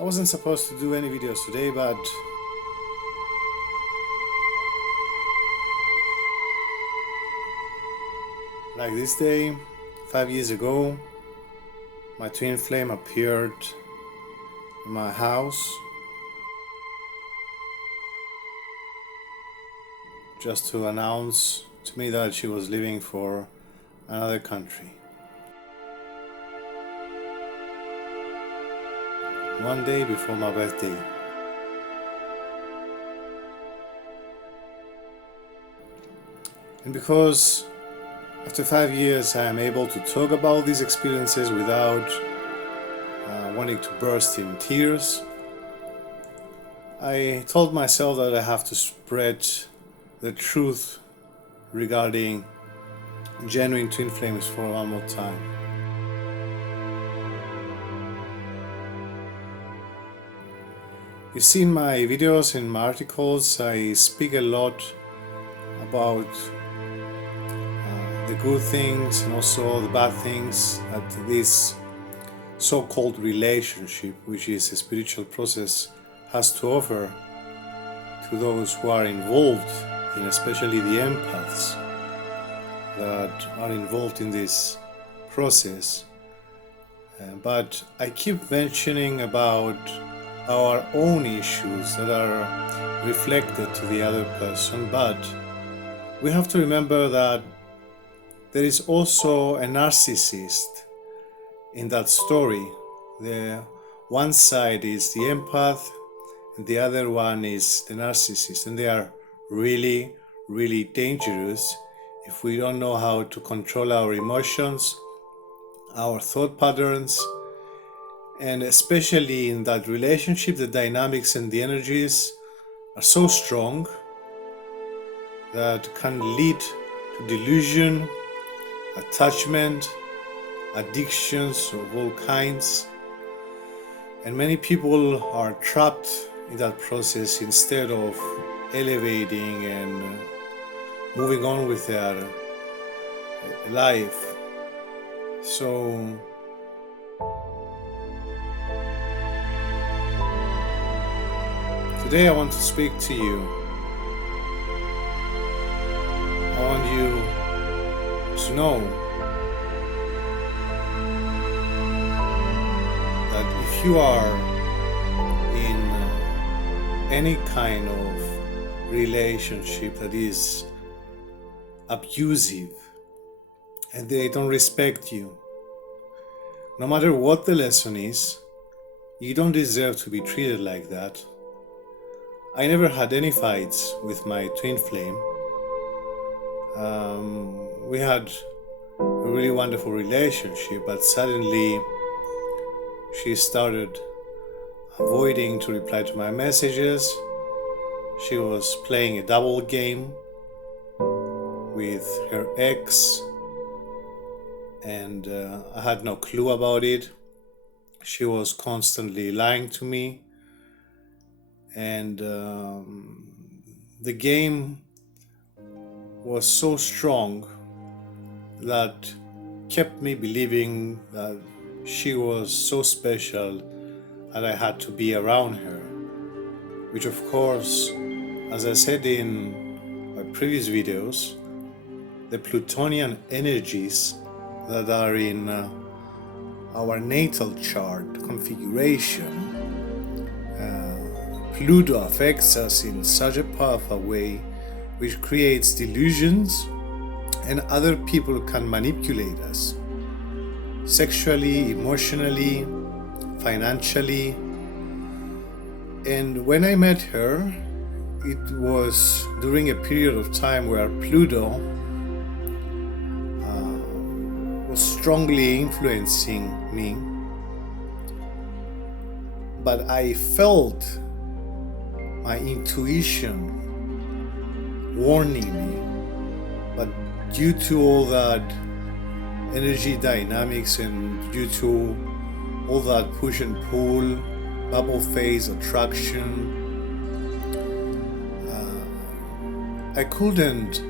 I wasn't supposed to do any videos today, but like this day, 5 years ago, my twin flame appeared in my house just to announce to me that she was leaving for another country. One day before my birthday. And because after 5 years I am able to talk about these experiences without wanting to burst in tears, I told myself that I have to spread the truth regarding genuine twin flames for one more time. You see, in my videos and my articles, I speak a lot about the good things and also the bad things that this so-called relationship, which is a spiritual process, has to offer to those who are involved in, especially the empaths that are involved in this process. But I keep mentioning about our own issues that are reflected to the other person, but we have to remember that there is also a narcissist in that story. The one side is the empath and the other one is the narcissist, and they are really, really dangerous if we don't know how to control our emotions, our thought patterns, and especially in that relationship, the dynamics and the energies are so strong that can lead to delusion, attachment, addictions of all kinds. And many people are trapped in that process instead of elevating and moving on with their life. So today I want to speak to you. I want you to know that if you are in any kind of relationship that is abusive and they don't respect you, no matter what the lesson is, you don't deserve to be treated like that. I never had any fights with my twin flame. We had a really wonderful relationship, but suddenly she started avoiding to reply to my messages. She was playing a double game with her ex, and I had no clue about it. She was constantly lying to me, and the game was so strong that kept me believing that she was so special that I had to be around her, which of course, as I said in my previous videos, the Plutonian energies that are in our natal chart configuration, Pluto affects us in such a powerful way which creates delusions, and other people can manipulate us sexually, emotionally, financially. And when I met her, it was during a period of time where Pluto was strongly influencing me, but I felt my intuition warning me, but due to all that energy dynamics and due to all that push and pull, bubble phase attraction, I couldn't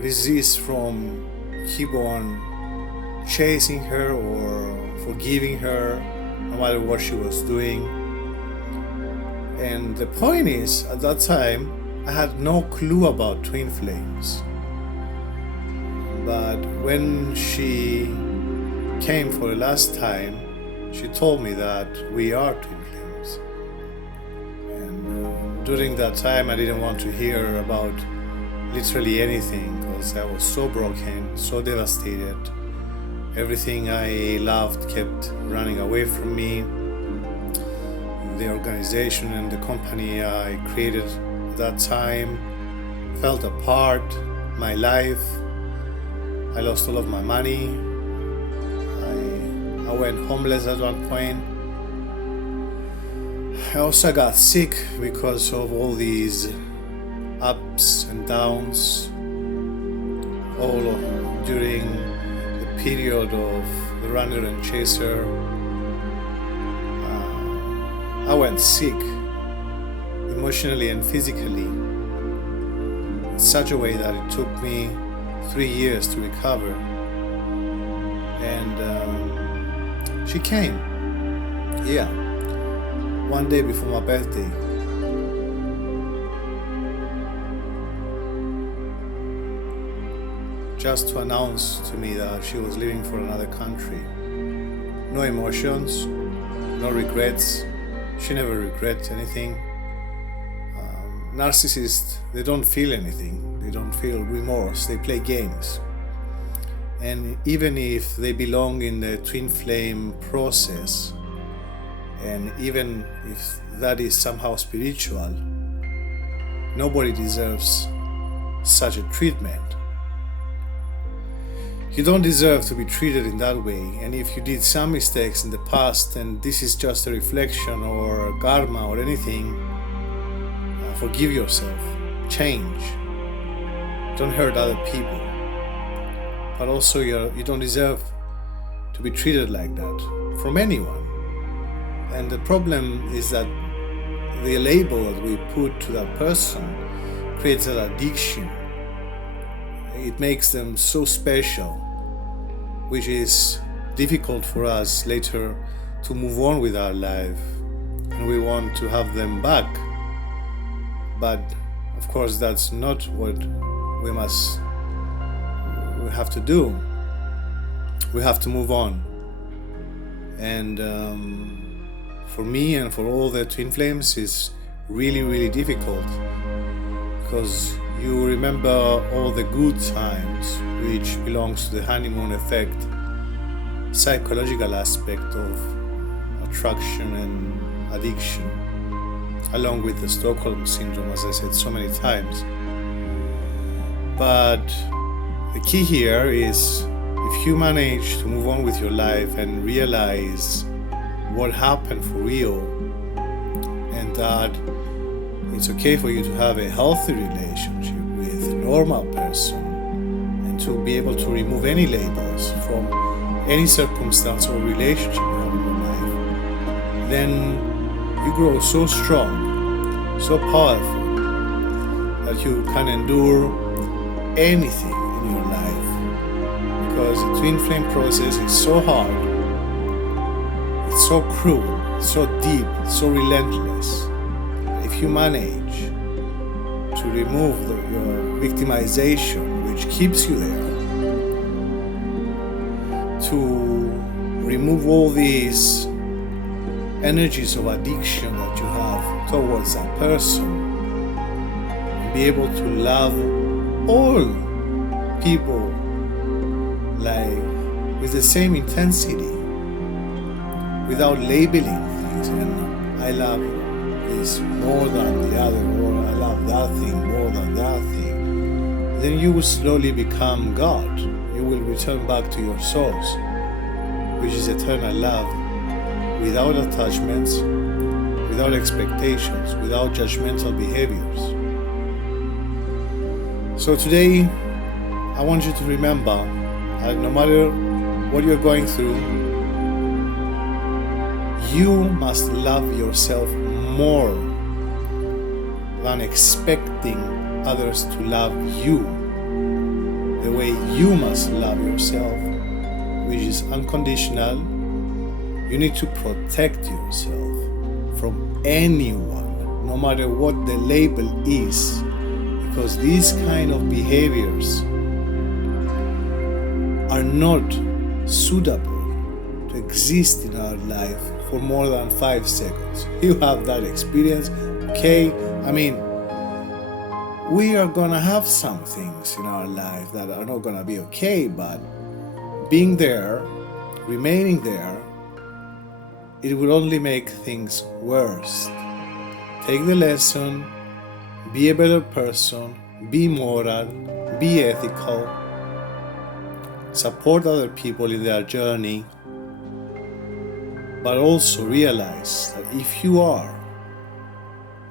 resist from keep on chasing her or forgiving her, no matter what she was doing. And the point is, at that time, I had no clue about twin flames. But when she came for the last time, she told me that we are twin flames. And during that time, I didn't want to hear about literally anything, because I was so broken, so devastated. Everything I loved kept running away from me. The organization and the company I created at that time fell apart. My life, I lost all of my money. I went homeless at one point. I also got sick because of all these ups and downs, all during the period of the runner and chaser. I went sick, emotionally and physically, in such a way that it took me 3 years to recover. And she came, one day before my birthday. Just to announce to me that she was leaving for another country. No emotions, no regrets. She never regrets anything. Narcissists, they don't feel anything. They don't feel remorse. They play games. And even if they belong in the twin flame process, and even if that is somehow spiritual, nobody deserves such a treatment. You don't deserve to be treated in that way. And if you did some mistakes in the past and this is just a reflection or karma or anything, forgive yourself, change, don't hurt other people. But also you don't deserve to be treated like that from anyone. And the problem is that the label that we put to that person creates an addiction. It makes them so special, which is difficult for us later to move on with our life. And we want to have them back. But of course, that's not what we have to do. We have to move on. And for me and for all the twin flames, it's really, really difficult, because you remember all the good times, which belongs to the honeymoon effect, psychological aspect of attraction and addiction, along with the Stockholm syndrome, as I said so many times. But the key here is, if you manage to move on with your life and realize what happened for real, and that it's okay for you to have a healthy relationship with a normal person, and to be able to remove any labels from any circumstance or relationship you have in your life, then you grow so strong, so powerful, that you can endure anything in your life. Because the twin flame process is so hard, it's so cruel, so deep, so relentless. If you manage to remove your victimization, which keeps you there, to remove all these energies of addiction that you have towards that person, and be able to love all people like with the same intensity, without labeling things, and I love this more than the other, or I love that thing more than that thing, then you will slowly become God. You will return back to your source, which is eternal love, without attachments, without expectations, without judgmental behaviors. So today, I want you to remember that no matter what you're going through, you must love yourself more than expecting others to love you the way you must love yourself, which is unconditional, You need to protect yourself from anyone, no matter what the label is, because these kind of behaviors are not suitable to exist in our life for more than 5 seconds. You have that experience, okay? I mean, we are gonna have some things in our life that are not gonna be okay, but being there, remaining there, it will only make things worse. Take the lesson, be a better person, be moral, be ethical, support other people in their journey, but also realize that if you are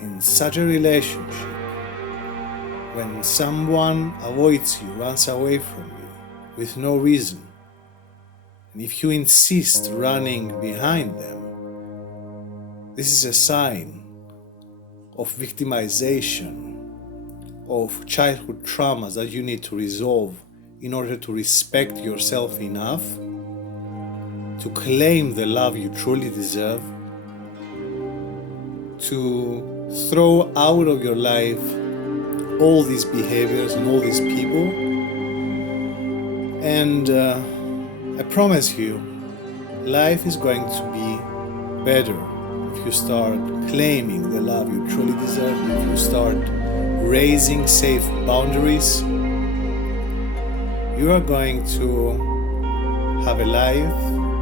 in such a relationship, when someone avoids you, runs away from you with no reason, and if you insist running behind them, this is a sign of victimization, of childhood traumas that you need to resolve in order to respect yourself enough to claim the love you truly deserve, to throw out of your life all these behaviors and all these people. And I promise you, life is going to be better if you start claiming the love you truly deserve, if you start raising safe boundaries. You are going to have a life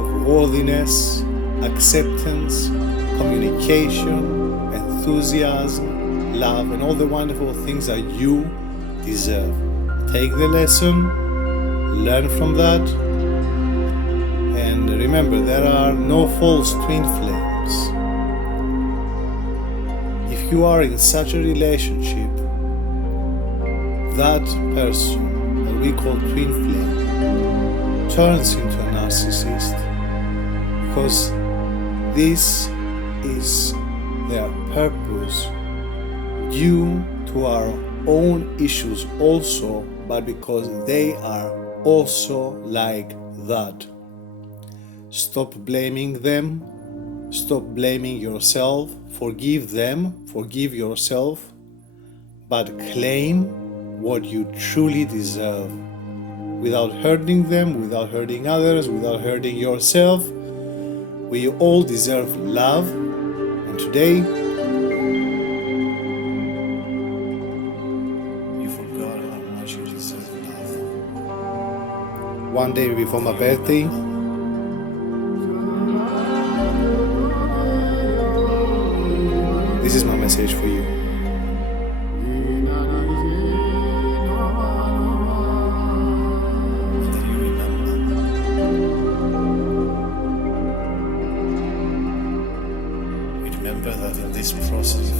of worthiness, acceptance, communication, enthusiasm, love, and all the wonderful things that you deserve. Take the lesson, learn from that, and remember, there are no false twin flames. If you are in such a relationship, that person that we call twin flame turns into a narcissist, because this is their purpose due to our own issues also, but because they are also like that. Stop blaming them, stop blaming yourself, forgive them, forgive yourself, but claim what you truly deserve without hurting them, without hurting others, without hurting yourself. We all deserve love, and today you forgot how much you deserve love. One day before my birthday, this is my message for you. Remember that in this process